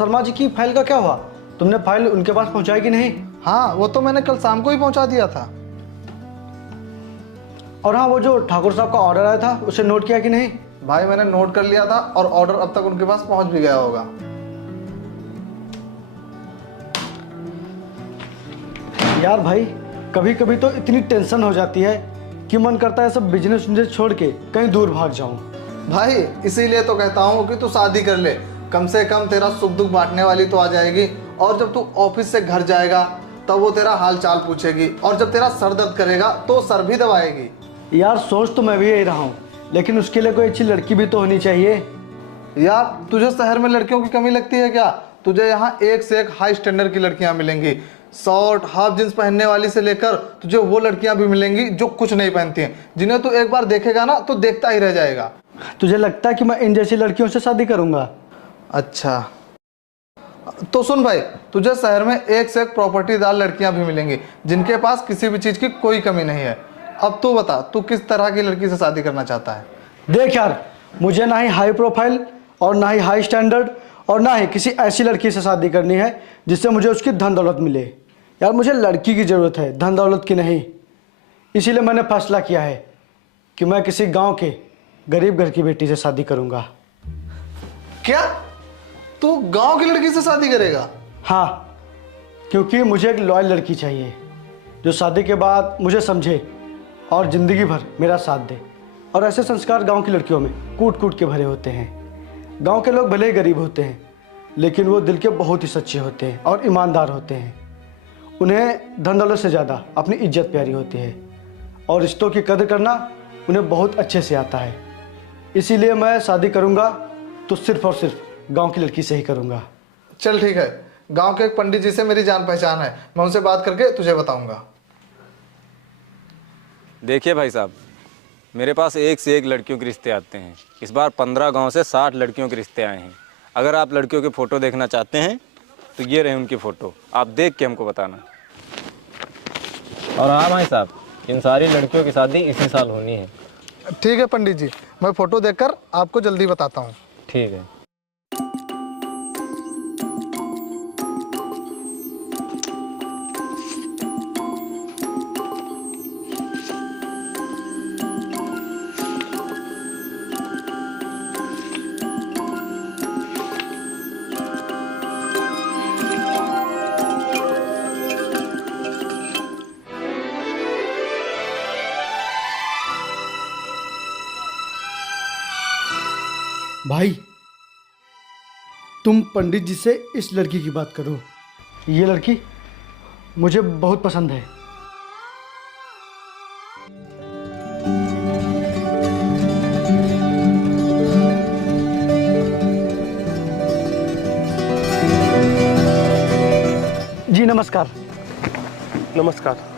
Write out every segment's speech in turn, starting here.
शर्मा जी की फाइल का क्या हुआ? तुमने फाइल उनके पास पहुंचाई कि नहीं? हाँ, वो तो मैंने कल शाम को ही पहुंचा दिया था। और हाँ, वो जो ठाकुर साहब का ऑर्डर आया था उसे नोट किया कि नहीं? भाई मैंने नोट कर लिया था और ऑर्डर अब तक उनके पास पहुंच भी गया होगा। यार भाई, कभी कभी तो इतनी टेंशन हो जाती है कि मन करता है सब बिजनेस छोड़ के कहीं दूर भाग जाऊं। भाई इसीलिए तो कहता हूँ कि तू शादी कर ले, कम से कम तेरा सुख दुख बांटने वाली तो आ जाएगी। और जब तू ऑफिस से घर जाएगा तब वो तेरा हाल चाल पूछेगी, और जब तेरा सर दर्द करेगा तो सर भी दबाएगी। यार सोच तो मैं भी यही रहा हूँ, लेकिन उसके लिए कोई अच्छी लड़की भी तो होनी चाहिए। यार तुझे शहर में लड़कियों की कमी लगती है क्या? तुझे यहाँ एक से एक हाई स्टैंडर्ड की लड़कियां मिलेंगी। शॉर्ट हाफ जींस पहनने वाली से लेकर तुझे वो लड़कियां भी मिलेंगी जो कुछ नहीं पहनती हैं, जिन्हें तू एक बार देखेगा ना तो देखता ही रह जाएगा। तुझे लगता है कि मैं इन जैसी लड़कियों से शादी करूंगा? अच्छा तो सुन भाई, तुझे शहर में एक से एक प्रॉपर्टीदार लड़कियां भी मिलेंगी जिनके पास किसी भी चीज की कोई कमी नहीं है। अब तू बता, तू किस तरह की लड़की से शादी करना चाहता है? देख यार, मुझे ना ही हाई प्रोफाइल और ना ही हाई स्टैंडर्ड और ना ही किसी ऐसी लड़की से शादी करनी है जिससे मुझे उसकी धन दौलत मिले। यार मुझे लड़की की ज़रूरत है, धन दौलत की नहीं। इसीलिए मैंने फैसला किया है कि मैं किसी गांव के गरीब घर की बेटी से शादी करूंगा। क्या तू गांव की लड़की से शादी करेगा? हाँ, क्योंकि मुझे एक लॉयल लड़की चाहिए जो शादी के बाद मुझे समझे और ज़िंदगी भर मेरा साथ दे। और ऐसे संस्कार गांव की लड़कियों में कूट कूट के भरे होते हैं। गांव के लोग भले ही गरीब होते हैं, लेकिन वो दिल के बहुत ही सच्चे होते हैं और ईमानदार होते हैं। उन्हें धन दौलत से ज़्यादा अपनी इज्जत प्यारी होती है और रिश्तों की कदर करना उन्हें बहुत अच्छे से आता है। इसीलिए मैं शादी करूंगा तो सिर्फ और सिर्फ गांव की लड़की से ही करूंगा। चल ठीक है, गांव के एक पंडित जी से मेरी जान पहचान है, मैं उनसे बात करके तुझे बताऊंगा। देखिए भाई साहब, मेरे पास एक से एक लड़कियों के रिश्ते आते हैं। इस बार 15 गांव से 60 लड़कियों के रिश्ते आए हैं। अगर आप लड़कियों के फ़ोटो देखना चाहते हैं तो ये रहे उनकी फ़ोटो, आप देख के हमको बताना। और हाँ भाई साहब, इन सारी लड़कियों की शादी इसी साल होनी है। ठीक है पंडित जी, मैं फोटो देखकर आपको जल्दी बताता हूँ। ठीक है। भाई, तुम पंडित जी से इस लड़की की बात करो। ये लड़की मुझे बहुत पसंद है। जी नमस्कार। नमस्कार।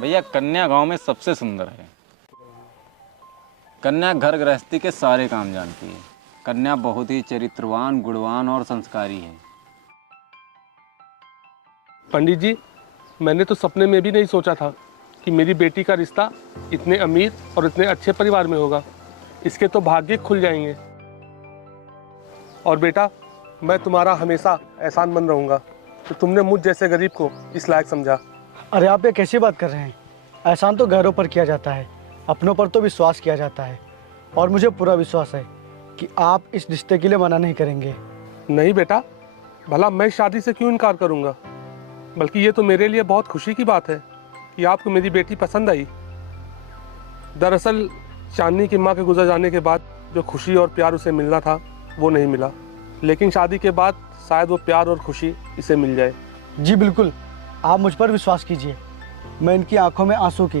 भैया, कन्या गांव में सबसे सुंदर है। कन्या घर गृहस्थी के सारे काम जानती है। कन्या बहुत ही चरित्रवान, गुणवान और संस्कारी है। पंडित जी, मैंने तो सपने में भी नहीं सोचा था कि मेरी बेटी का रिश्ता इतने अमीर और इतने अच्छे परिवार में होगा। इसके तो भाग्य खुल जाएंगे। और बेटा, मैं तुम्हारा हमेशा एहसानमंद रहूँगा कि तुमने मुझ जैसे गरीब को इस लायक समझा। अरे आप ये कैसी बात कर रहे हैं? एहसान तो गैरों पर किया जाता है, अपनों पर तो विश्वास किया जाता है। और मुझे पूरा विश्वास है कि आप इस रिश्ते के लिए मना नहीं करेंगे। नहीं बेटा, भला मैं शादी से क्यों इनकार करूँगा? बल्कि ये तो मेरे लिए बहुत खुशी की बात है कि आपको मेरी बेटी पसंद आई। दरअसल चांदनी की माँ के गुजर जाने के बाद जो खुशी और प्यार उसे मिलना था वो नहीं मिला, लेकिन शादी के बाद शायद वो प्यार और खुशी इसे मिल जाए। जी बिल्कुल, आप मुझ पर विश्वास कीजिए। मैं इनकी आंखों में आंसू की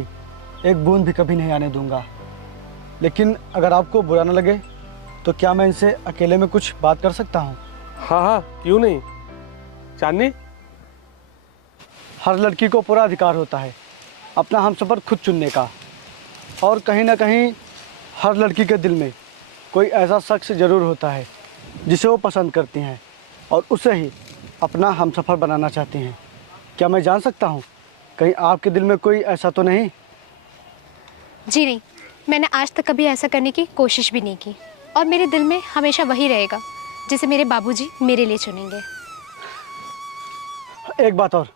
एक बूंद भी कभी नहीं आने दूंगा। लेकिन अगर आपको बुरा न लगे तो क्या मैं इनसे अकेले में कुछ बात कर सकता हूँ? हाँ हाँ, क्यों नहीं। चांदनी, हर लड़की को पूरा अधिकार होता है अपना हमसफ़र खुद चुनने का, और कहीं ना कहीं हर लड़की के दिल में कोई ऐसा शख्स ज़रूर होता है जिसे वो पसंद करती हैं और उसे ही अपना हमसफ़र बनाना चाहती हैं। क्या मैं जान सकता हूँ कहीं आपके दिल में कोई ऐसा तो नहीं? जी नहीं, मैंने आज तक कभी ऐसा करने की कोशिश भी नहीं की, और मेरे दिल में हमेशा वही रहेगा जिसे मेरे बाबूजी मेरे लिए चुनेंगे। एक बात और,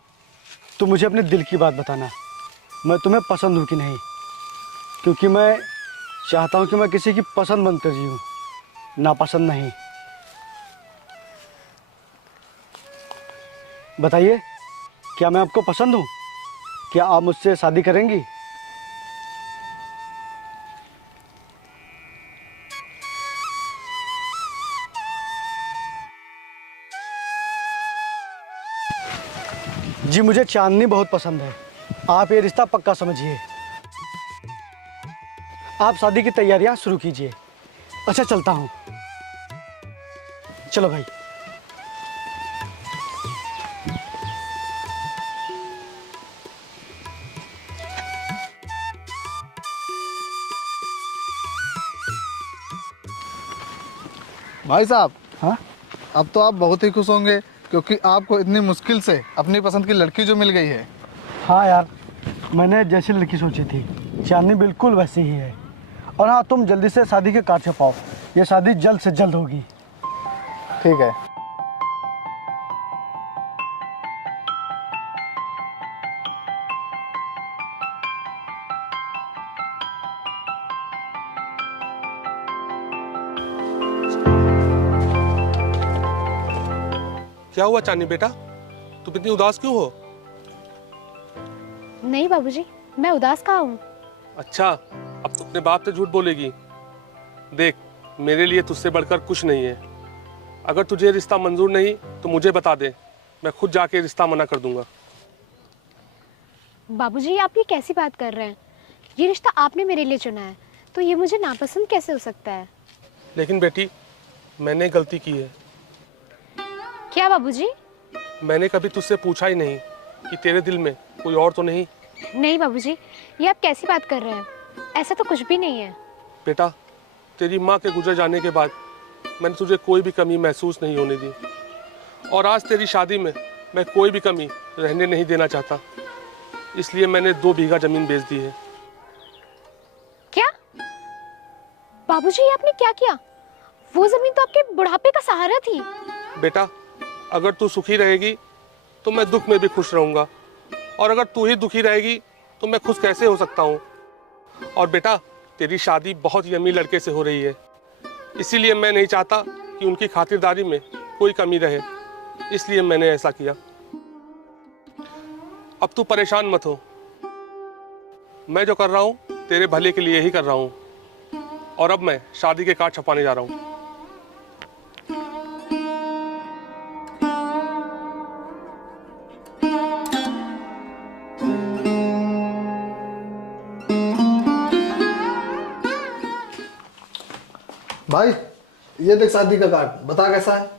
तो मुझे अपने दिल की बात बताना, मैं तुम्हें पसंद हूँ कि नहीं, क्योंकि मैं चाहता हूँ कि मैं किसी की पसंद बनकर जीऊँ, नापसंद नहीं। बताइए, क्या मैं आपको पसंद हूँ? क्या आप मुझसे शादी करेंगी? जी, मुझे चांदनी बहुत पसंद है। आप ये रिश्ता पक्का समझिए। आप शादी की तैयारियां शुरू कीजिए। अच्छा, चलता हूँ। चलो भाई। भाई साहब, हाँ अब तो आप बहुत ही खुश होंगे क्योंकि आपको इतनी मुश्किल से अपनी पसंद की लड़की जो मिल गई है। हाँ यार, मैंने जैसी लड़की सोची थी चांदनी बिल्कुल वैसी ही है। और हाँ, तुम जल्दी से शादी के कार्ड छपाओ, ये शादी जल्द से जल्द होगी। ठीक है। क्या हुआ चांदनी बेटा, तुम इतनी उदास क्यों हो? नहीं बाबूजी, मैं उदास कहाँ हूँ। अच्छा, अब तो अपने बाप से झूठ बोलेगी। देख, मेरे लिए तुझसे बढ़कर कुछ नहीं है। अगर तुझे रिश्ता मंजूर नहीं तो मुझे बता दे, मैं खुद जाके रिश्ता मना कर दूंगा। बाबूजी, आप ये कैसी बात कर रहे हैं? ये रिश्ता आपने मेरे लिए चुना है, तो ये मुझे नापसंद कैसे हो सकता है? लेकिन बेटी, मैंने गलती की है। क्या बाबूजी? मैंने कभी तुझसे पूछा ही नहीं कि तेरे दिल में कोई और तो नहीं। नहीं बाबूजी, ये आप कैसी बात कर रहे हैं? ऐसा तो कुछ भी नहीं है। बेटा, तेरी माँ के गुजर जाने के बाद मैंने तुझे कोई भी कमी महसूस नहीं होने दी, और आज तेरी शादी में मैं कोई भी कमी रहने नहीं देना चाहता। इसलिए मैंने 2 बीघा जमीन बेच दी है। क्या बाबूजी, ये आपने क्या किया? वो जमीन तो आपके बुढ़ापे का सहारा थी। बेटा, अगर तू सुखी रहेगी तो मैं दुख में भी खुश रहूंगा, और अगर तू ही दुखी रहेगी तो मैं खुश कैसे हो सकता हूँ? और बेटा, तेरी शादी बहुत ही अमीर लड़के से हो रही है, इसीलिए मैं नहीं चाहता कि उनकी खातिरदारी में कोई कमी रहे, इसलिए मैंने ऐसा किया। अब तू परेशान मत हो, मैं जो कर रहा हूँ तेरे भले के लिए ही कर रहा हूँ, और अब मैं शादी के कार्ड छपाने जा रहा हूँ। भाई, ये देख शादी का कार्ड, बता कैसा है?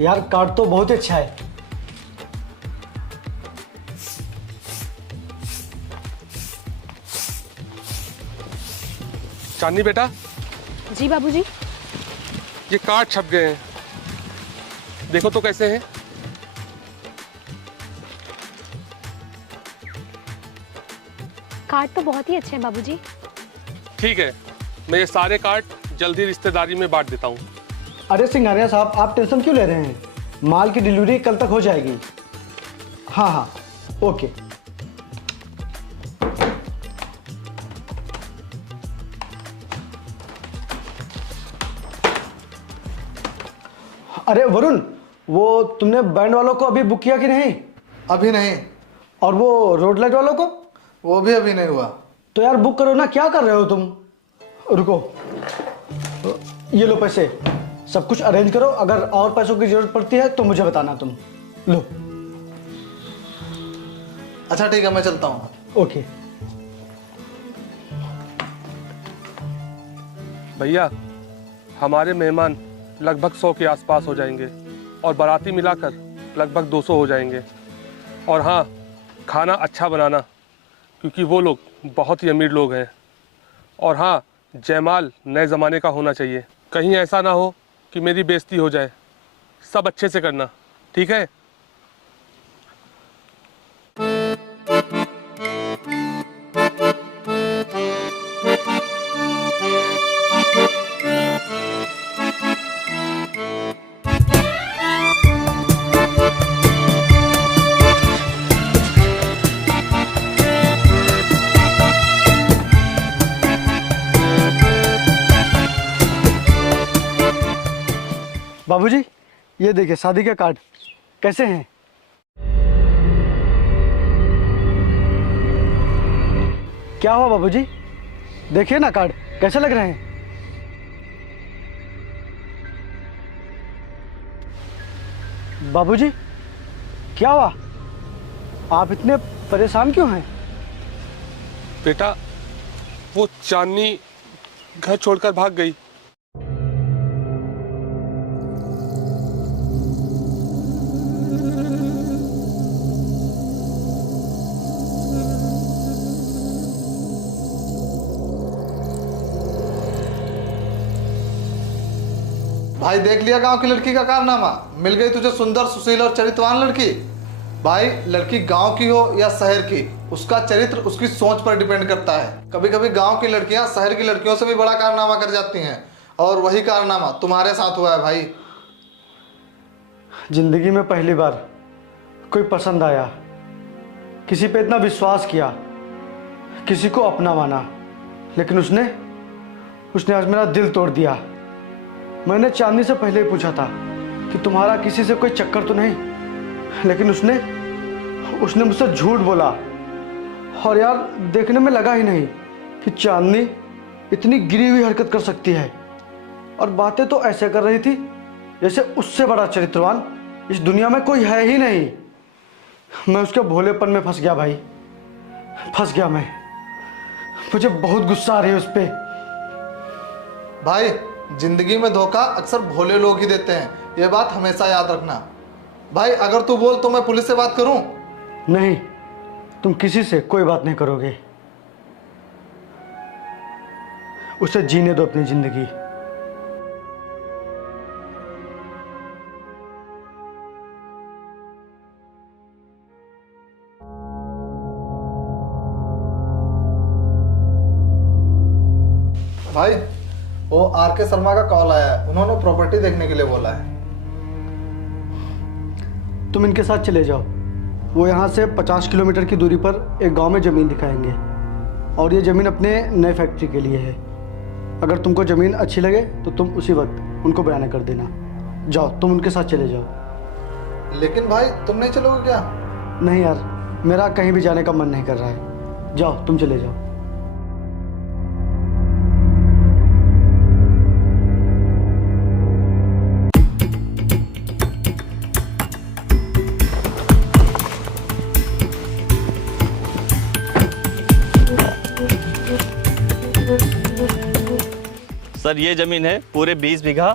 यार, कार्ड तो बहुत ही अच्छा है। चांदनी बेटा, जी बाबूजी। ये कार्ड छप गए हैं, देखो तो कैसे हैं। कार्ड तो बहुत ही अच्छे हैं बाबूजी। ठीक है, मैं ये सारे कार्ड जल्दी रिश्तेदारी में बांट देता हूँ। अरे सिंघानिया साहब, आप टेंशन क्यों ले रहे हैं? माल की डिलीवरी कल तक हो जाएगी। हाँ हाँ, ओके। अरे वरुण, वो तुमने बैंड वालों को अभी बुक किया कि नहीं? अभी नहीं। और वो रोड लाइट वालों को? वो भी अभी नहीं हुआ। तो यार बुक करो ना, क्या कर रहे हो तुम? रुको, ये लो पैसे, सब कुछ अरेंज करो। अगर और पैसों की जरूरत पड़ती है तो मुझे बताना तुम। लो। अच्छा ठीक है, मैं चलता हूँ। ओके। भैया, हमारे मेहमान लगभग 100 के आसपास हो जाएंगे और बाराती मिलाकर लगभग 200 हो जाएंगे। और हाँ, खाना अच्छा बनाना, क्योंकि वो लोग बहुत ही अमीर लोग हैं। और हाँ, जयमाल नए ज़माने का होना चाहिए, कहीं ऐसा ना हो कि मेरी बेइज्जती हो जाए। सब अच्छे से करना, ठीक है? बाबूजी, ये देखिए शादी का कार्ड। कैसे हैं? क्या हुआ बाबूजी? देखिए ना कार्ड, कैसे लग रहे हैं? बाबूजी, क्या हुआ? आप इतने परेशान क्यों हैं? बेटा, वो चांदनी घर छोड़कर भाग गई। भाई देख लिया गांव की लड़की का कारनामा, मिल गई तुझे सुंदर सुशील और चरित्रवान लड़की। भाई लड़की गांव की हो या शहर की, उसका चरित्र उसकी सोच पर डिपेंड करता है। कभी कभी गांव की लड़कियां शहर की लड़कियों से भी बड़ा कारनामा कर जाती हैं, और वही कारनामा तुम्हारे साथ हुआ है भाई। जिंदगी में पहली बार कोई पसंद आया, किसी पे इतना विश्वास किया, किसी को अपना माना, लेकिन उसने आज मेरा दिल तोड़ दिया। मैंने चांदनी से पहले ही पूछा था कि तुम्हारा किसी से कोई चक्कर तो नहीं, लेकिन उसने मुझसे झूठ बोला। और यार, देखने में लगा ही नहीं कि चांदनी इतनी गिरी हुई हरकत कर सकती है। और बातें तो ऐसे कर रही थी जैसे उससे बड़ा चरित्रवान इस दुनिया में कोई है ही नहीं। मैं उसके भोलेपन में फंस गया भाई, फंस गया मैं। मुझे बहुत गुस्सा आ रही है उस पर। भाई जिंदगी में धोखा अक्सर भोले लोग ही देते हैं, ये बात हमेशा याद रखना। भाई अगर तू बोल तो मैं पुलिस से बात करूं? नहीं, तुम किसी से कोई बात नहीं करोगे। उसे जीने दो अपनी जिंदगी। भाई वो आर के शर्मा का कॉल आया है, उन्होंने प्रॉपर्टी देखने के लिए बोला है। तुम इनके साथ चले जाओ, वो यहाँ से 50 किलोमीटर की दूरी पर एक गांव में ज़मीन दिखाएंगे, और ये ज़मीन अपने नए फैक्ट्री के लिए है। अगर तुमको ज़मीन अच्छी लगे तो तुम उसी वक्त उनको बयान कर देना। जाओ, तुम उनके साथ चले जाओ। लेकिन भाई तुम नहीं चलोगे क्या? नहीं यार, मेरा कहीं भी जाने का मन नहीं कर रहा है। जाओ, तुम चले जाओ। सर ये ज़मीन है पूरे 20 बीघा,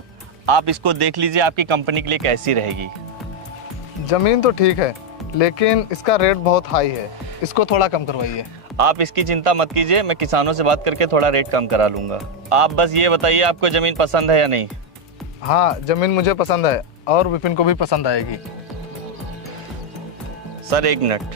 आप इसको देख लीजिए, आपकी कंपनी के लिए कैसी रहेगी। जमीन तो ठीक है, लेकिन इसका रेट बहुत हाई है, इसको थोड़ा कम करवाइए। आप इसकी चिंता मत कीजिए, मैं किसानों से बात करके थोड़ा रेट कम करा लूँगा। आप बस ये बताइए आपको ज़मीन पसंद है या नहीं? हाँ जमीन मुझे पसंद है, और विपिन को भी पसंद आएगी। सर एक मिनट।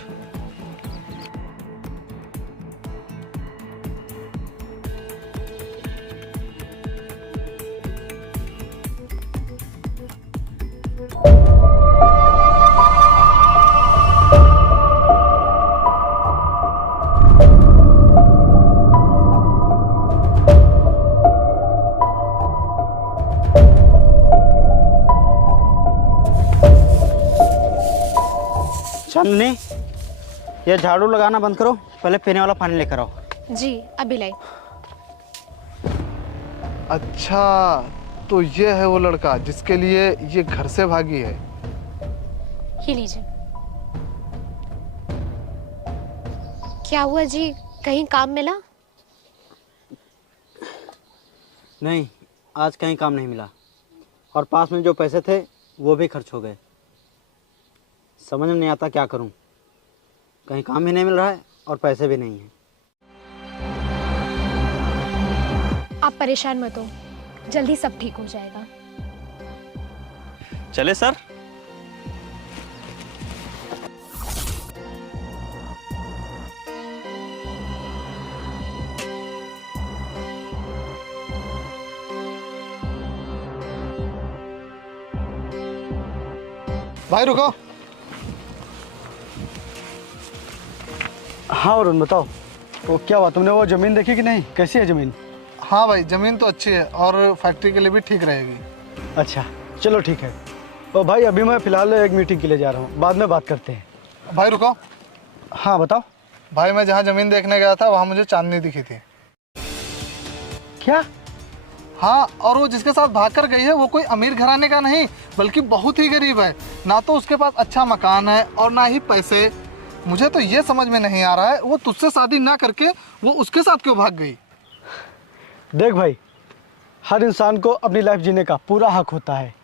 चांदनी, ये झाड़ू लगाना बंद करो, पहले पीने वाला पानी लेकर आओ। जी अभी लाई। अच्छा, तो ये है वो लड़का जिसके लिए ये घर से भागी है। ये लीजिए। क्या हुआ जी, कहीं काम मिला? नहीं, आज कहीं काम नहीं मिला और पास में जो पैसे थे वो भी खर्च हो गए। समझ में नहीं आता क्या करूं। कहीं काम भी नहीं मिल रहा है और पैसे भी नहीं हैं। आप परेशान मत हो, जल्दी सब ठीक हो जाएगा। चले सर। भाई रुको। हाँ वरुण बताओ, वो क्या हुआ? तुमने वो ज़मीन देखी कि नहीं? कैसी है ज़मीन? हाँ भाई, ज़मीन तो अच्छी है और फैक्ट्री के लिए भी ठीक रहेगी। अच्छा चलो ठीक है। तो भाई अभी मैं फ़िलहाल एक मीटिंग के लिए जा रहा हूँ, बाद में बात करते हैं। भाई रुको। हाँ बताओ। भाई मैं जहाँ ज़मीन देखने गया था वहाँ मुझे चांदनी दिखी थी। क्या? हाँ, और वो जिसके साथ भाग कर गई है वो कोई अमीर घराने का नहीं बल्कि बहुत ही गरीब है। ना तो उसके पास अच्छा मकान है और ना ही पैसे। मुझे तो ये समझ में नहीं आ रहा है वो तुझसे शादी ना करके वो उसके साथ क्यों भाग गई। देख भाई, हर इंसान को अपनी लाइफ जीने का पूरा हक होता है।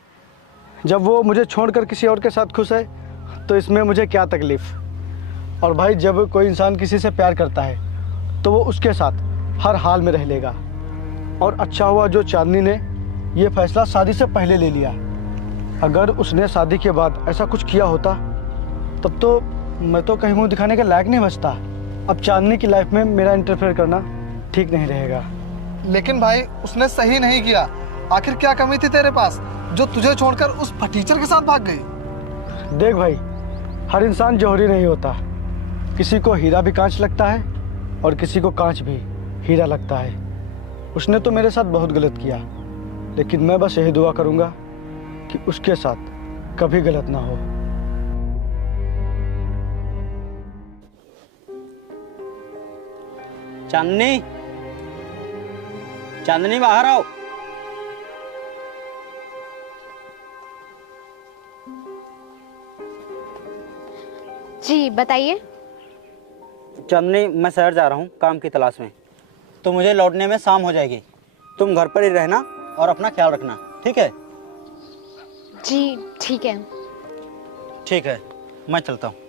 जब वो मुझे छोड़कर किसी और के साथ खुश है तो इसमें मुझे क्या तकलीफ़। और भाई जब कोई इंसान किसी से प्यार करता है तो वो उसके साथ हर हाल में रह लेगा। और अच्छा हुआ जो चांदनी ने ये फैसला शादी से पहले ले लिया। अगर उसने शादी के बाद ऐसा कुछ किया होता तब तो मैं तो कहीं मुंह दिखाने के लायक नहीं बचता। अब चांदनी की लाइफ में मेरा इंटरफेयर करना ठीक नहीं रहेगा। लेकिन भाई उसने सही नहीं किया। आखिर क्या कमी थी तेरे पास जो तुझे छोड़कर उस फटीचर के साथ भाग गई। देख भाई, हर इंसान जौहरी नहीं होता। किसी को हीरा भी कांच लगता है और किसी को कांच भी हीरा लगता है। उसने तो मेरे साथ बहुत गलत किया, लेकिन मैं बस यही दुआ करूंगा कि उसके साथ कभी गलत ना हो। चांदनी, चांदनी बाहर आओ। जी बताइए। चांदनी, मैं शहर जा रहा हूँ काम की तलाश में, तो मुझे लौटने में शाम हो जाएगी। तुम घर पर ही रहना और अपना ख्याल रखना, ठीक है? जी ठीक है। ठीक है, मैं चलता हूँ।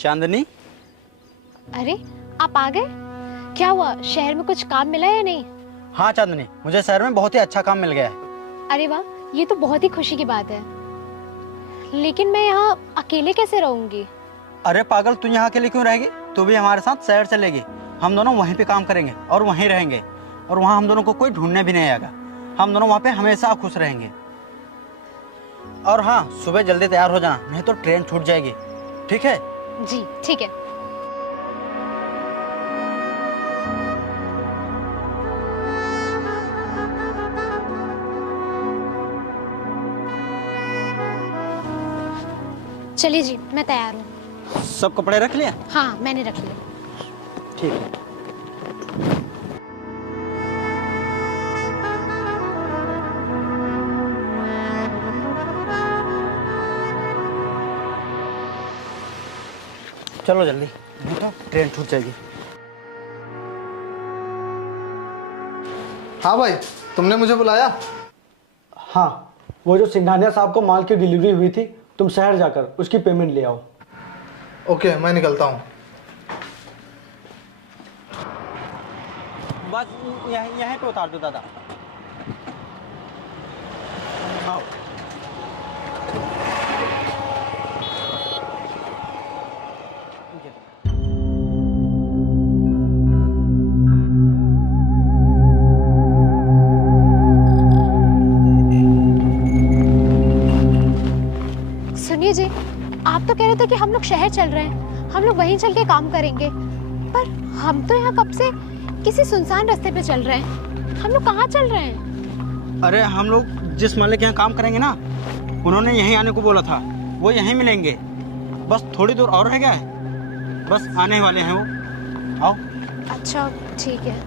चांदनी, अरे आप आ गए? क्या हुआ, शहर में कुछ काम मिला या नहीं? हाँ चांदनी, मुझे शहर में बहुत ही अच्छा काम मिल गया है। अरे वाह, ये तो बहुत ही खुशी की बात है। लेकिन मैं यहाँ अकेले कैसे रहूंगी? अरे पागल, तू यहाँ अकेले क्यों रहेगी? तू भी हमारे साथ शहर चलेगी। हम दोनों वहीं पे काम करेंगे और वहीं रहेंगे, और वहाँ हम दोनों को कोई ढूंढने भी नहीं आएगा। हम दोनों वहाँ पे हमेशा खुश रहेंगे। और हाँ, सुबह जल्दी तैयार हो जाना, नहीं तो ट्रेन छूट जाएगी, ठीक है? जी ठीक है। चलिए जी, मैं तैयार हूँ। सब कपड़े रख लिया? हाँ, मैंने रख लिया। ठीक है। चलो जल्दी, नहीं तो ट्रेन छूट जाएगी। हाँ भाई, तुमने मुझे बुलाया? हाँ, वो जो सिंघानिया साहब को माल की डिलीवरी हुई थी, तुम शहर जाकर उसकी पेमेंट ले आओ। ओके, मैं निकलता हूँ। बस यहीं पे उतार दो दादा। आओ। सुनिए जी, आप तो कह रहे थे कि हम लोग शहर चल रहे हैं, हम लोग वहीं चल के काम करेंगे, पर हम तो यहाँ कब से किसी सुनसान रास्ते पे चल रहे हैं। हम लोग कहाँ चल रहे हैं? अरे हम लोग जिस मालिक के यहाँ काम करेंगे ना, उन्होंने यहीं आने को बोला था, वो यहीं मिलेंगे। बस थोड़ी दूर और रह गया है, बस आने वाले हैं वो। आओ। अच्छा, ठीक है।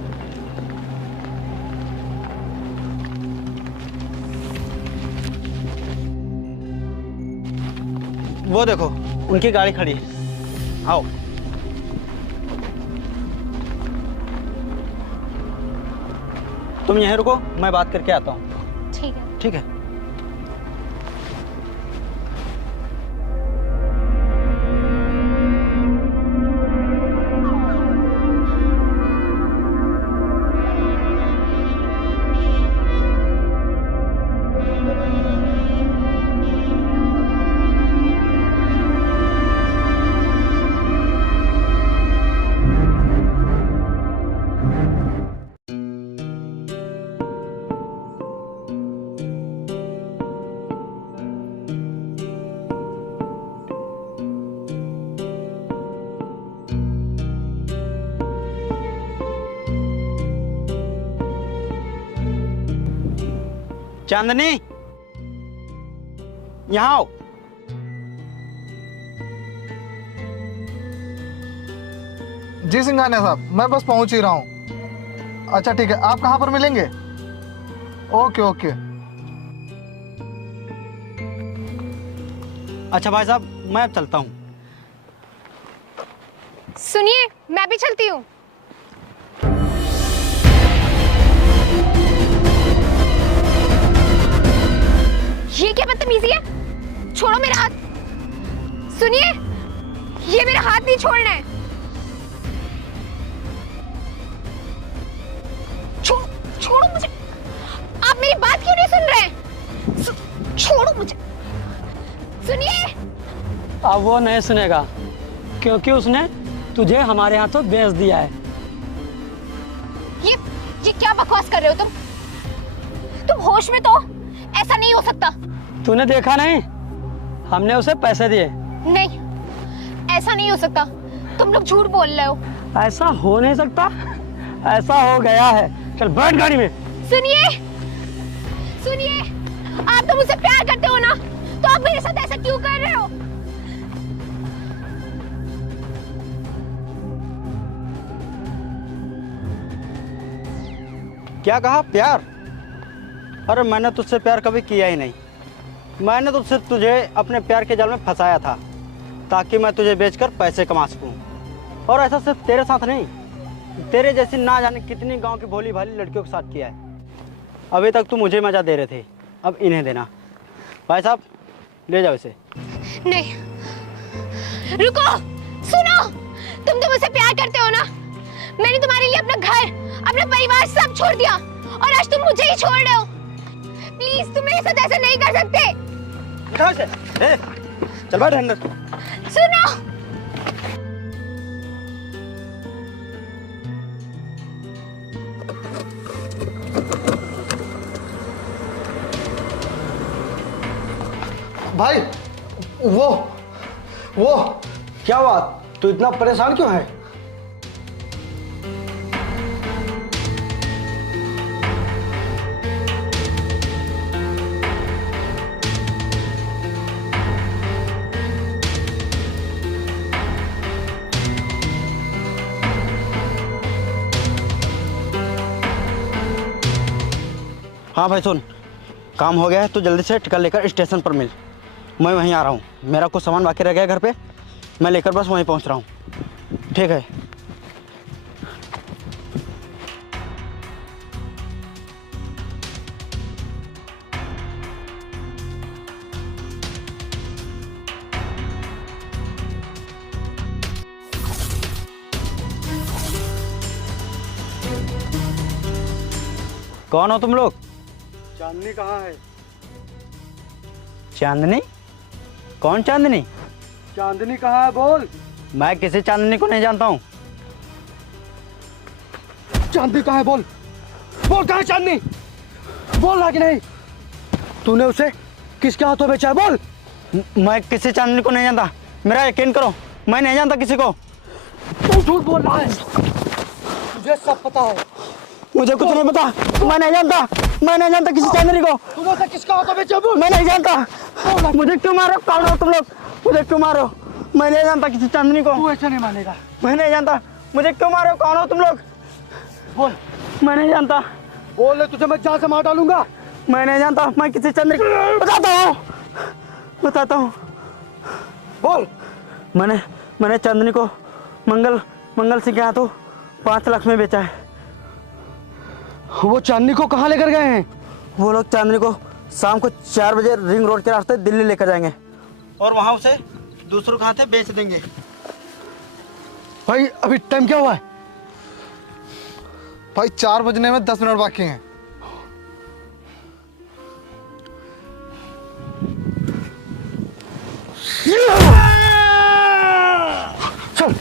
वो देखो, उनकी गाड़ी खड़ी है। आओ। तुम यहीं रुको, मैं बात करके आता हूँ। ठीक है। ठीक है। चांदनी, यहाँ आओ। जी सिंघानिया साहब, मैं बस पहुंच ही रहा हूँ। अच्छा ठीक है, आप कहाँ पर मिलेंगे? Okay okay. अच्छा भाई साहब, मैं अब चलता हूँ। सुनिए, मैं भी चलती हूँ। ये क्या बदतमीजी है? छोड़ो मेरा हाथ। सुनिए, ये मेरा हाथ नहीं छोड़ना है। छोड़ो मुझे। आप मेरी बात क्यों नहीं सुन रहे? छोड़ो मुझे। सुनिए। अब वो नहीं सुनेगा, क्योंकि उसने तुझे हमारे हाथों बेच दिया है। ये क्या बकवास कर रहे हो तुम होश में तो? ऐसा नहीं हो सकता। तूने देखा नहीं, हमने उसे पैसे दिए। नहीं, ऐसा नहीं हो सकता। तुम लोग झूठ बोल रहे हो। ऐसा हो नहीं सकता, ऐसा हो गया है। चल बैठ गाड़ी में। सुनिए, सुनिए, आप तो मुझसे प्यार करते हो ना, तो आप मेरे साथ ऐसा क्यों कर रहे हो? क्या कहा? प्यार? अरे मैंने तुझसे प्यार कभी किया ही नहीं। मैंने तो सिर्फ तुझे अपने प्यार के जाल में फंसाया था, ताकि मैं तुझे बेचकर पैसे कमा सकूं। और ऐसा सिर्फ तेरे साथ नहीं, तेरे जैसी ना जाने कितनी गांव की भोली भाली लड़कियों के साथ किया है। अभी तक तू मुझे मजा दे रहे थे, अब इन्हें देना। भाई साहब, ले जाओ इसे। नहीं, रुको, सुनो। तुम तो मुझसे प्यार करते हो ना। मैंने तुम्हारे लिए अपना घर, अपना परिवार सब छोड़ दिया, और आज तुम मुझे ही छोड़ रहे हो। प्लीज, तुम मेरे साथ ऐसा नहीं कर सकते। कहाँ से? चल बैठ अंदर। सुनो। भाई, वो क्या बात, तू इतना परेशान क्यों है? हाँ भाई सुन, काम हो गया है तो जल्दी से टिकट लेकर स्टेशन पर मिल। मैं वहीं आ रहा हूँ, मेरा कुछ सामान बाकी रह गया घर पे, मैं लेकर बस वहीं पहुँच रहा हूँ। ठीक है। कौन हो तुम लोग? चांदनी कहाँ है? चांदनी? कौन चांदनी? चांदनी कहाँ है बोल। मैं किसी चांदनी को नहीं जानता हूँ। चांदनी कहाँ है बोल, बोल कहाँ है चांदनी, बोल रहा कि नहीं? तूने उसे किसके हाथों बेचा है बोल। मैं किसी चांदनी को नहीं जानता, मेरा यकीन करो, मैं नहीं जानता किसी को। तू झूठ बोल रहा है, तुझे सब पता है। मुझे कुछ नहीं पता, मैं नहीं जानता, मैं नहीं जानता किसी चांदनी को। तूने उसे किसके हाथों बेचा है बोल। मैं नहीं जानता। मुझे क्यों मारो? कौन हो तुम लोग? मुझे क्यों मारो? मैं नहीं जानता किसी चांदनी को। तू ऐसे नहीं मानेगा। मैं नहीं जानता, मुझे क्यों मारो? कौन हो तुम लोग? बोल। मैं नहीं जानता। बोल, तुझे मैं जान से मार डालूंगा। मैं नहीं जानता, मैं किसी चांदनी बताता हूँ। बोल। मैंने चांदनी को मंगल सिंह के हाथों 5 लाख में बेचा है। वो चांदनी को कहाँ लेकर गए हैं? वो लोग चांदनी को शाम को 4 बजे रिंग रोड के रास्ते दिल्ली लेकर जाएंगे और वहाँ उसे दूसरों के हाथे बेच देंगे। भाई अभी टाइम क्या हुआ है? भाई 4 बजने में 10 मिनट बाकी हैं। चल।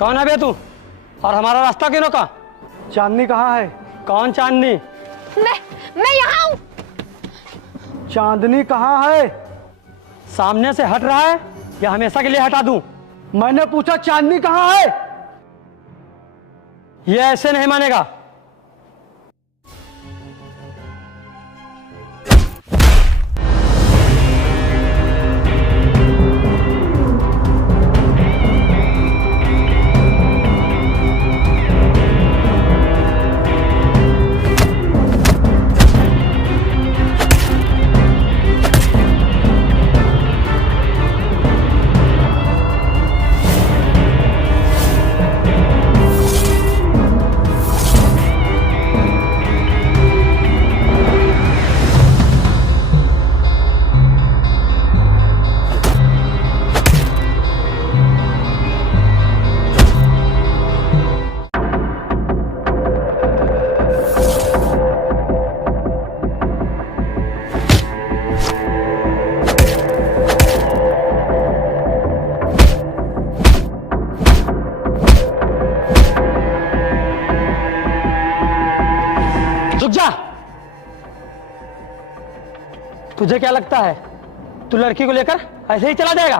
कौन है बे तू और हमारा रास्ता क्यों रोका? चांदनी कहाँ है? कौन चांदनी? मैं यहाँ हूँ। चांदनी कहाँ है? सामने से हट रहा है या हमेशा के लिए हटा दूं? मैंने पूछा चांदनी कहाँ है? ये ऐसे नहीं मानेगा। रुक जा। तुझे क्या लगता है तू लड़की को लेकर ऐसे ही चला जाएगा?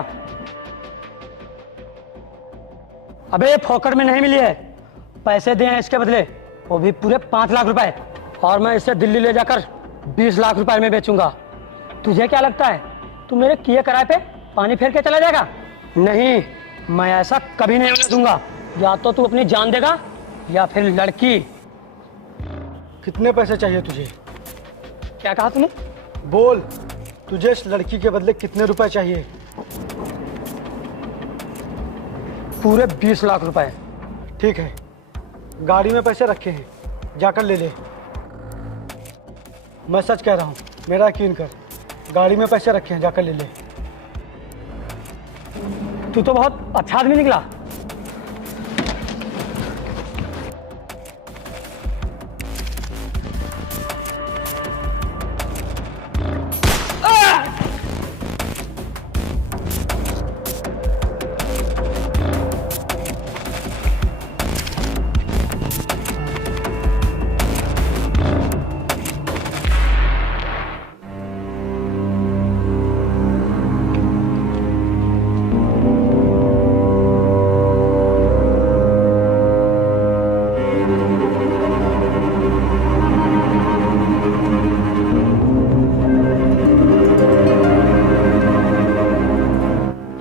अबे ये फोकट में नहीं मिली है, पैसे दिए हैं इसके बदले, वो भी पूरे 5 लाख रुपए, और मैं इसे दिल्ली ले जाकर 20 लाख रुपए में बेचूंगा। तुझे क्या लगता है तू मेरे किए कराए पे पानी फेर के चला जाएगा? नहीं, मैं ऐसा कभी नहीं होने दूंगा। या तो तू अपनी जान देगा या फिर लड़की। कितने पैसे चाहिए तुझे? क्या कहा तूने? बोल, तुझे इस लड़की के बदले कितने रुपए चाहिए? पूरे 20 लाख रुपए। ठीक है, गाड़ी में पैसे रखे हैं, जाकर ले ले। मैं सच कह रहा हूँ, मेरा यकीन कर। गाड़ी में पैसे रखे हैं, जाकर ले ले। तू तो बहुत अच्छा आदमी निकला।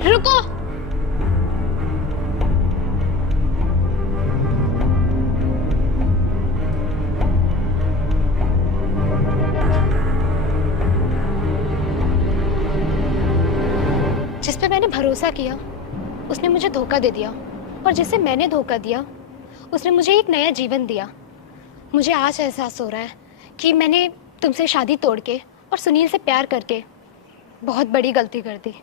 रुको। जिस पे मैंने भरोसा किया उसने मुझे धोखा दे दिया, और जिसे मैंने धोखा दिया उसने मुझे एक नया जीवन दिया। मुझे आज एहसास हो रहा है कि मैंने तुमसे शादी तोड़ के और सुनील से प्यार करके बहुत बड़ी गलती कर दी,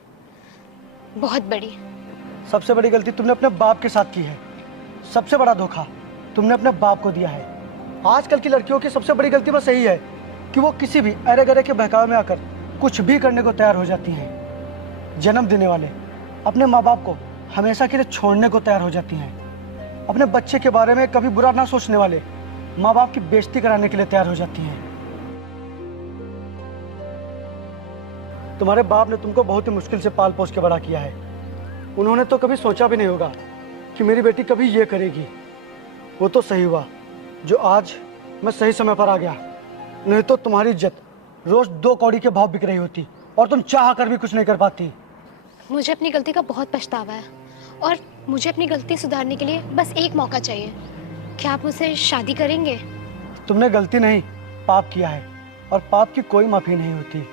बहुत बड़ी। सबसे बड़ी गलती तुमने अपने बाप के साथ की है। सबसे बड़ा धोखा तुमने अपने बाप को दिया है। आजकल की लड़कियों की सबसे बड़ी गलती बस यही है कि वो किसी भी अरे गरे के बहकावे में आकर कुछ भी करने को तैयार हो जाती हैं। जन्म देने वाले अपने माँ बाप को हमेशा के लिए छोड़ने को तैयार हो जाती हैं। अपने बच्चे के बारे में कभी बुरा ना सोचने वाले माँ बाप की बेइज्जती कराने के लिए तैयार हो जाती हैं। तुम्हारे बाप ने तुमको बहुत ही मुश्किल से पाल पोस के बड़ा किया है। उन्होंने तो कभी सोचा भी नहीं होगा कि मेरी बेटी कभी ये करेगी। वो तो सही हुआ जो आज मैं सही समय पर आ गया, नहीं तो तुम्हारी इज्जत रोज 2 कौड़ी के भाव बिक रही होती और तुम चाह कर भी कुछ नहीं कर पाती। मुझे अपनी गलती का बहुत पछतावा है और मुझे अपनी गलती सुधारने के लिए बस एक मौका चाहिए। क्या आप मुझसे शादी करेंगे? तुमने गलती नहीं, पाप किया है और पाप की कोई माफी नहीं होती।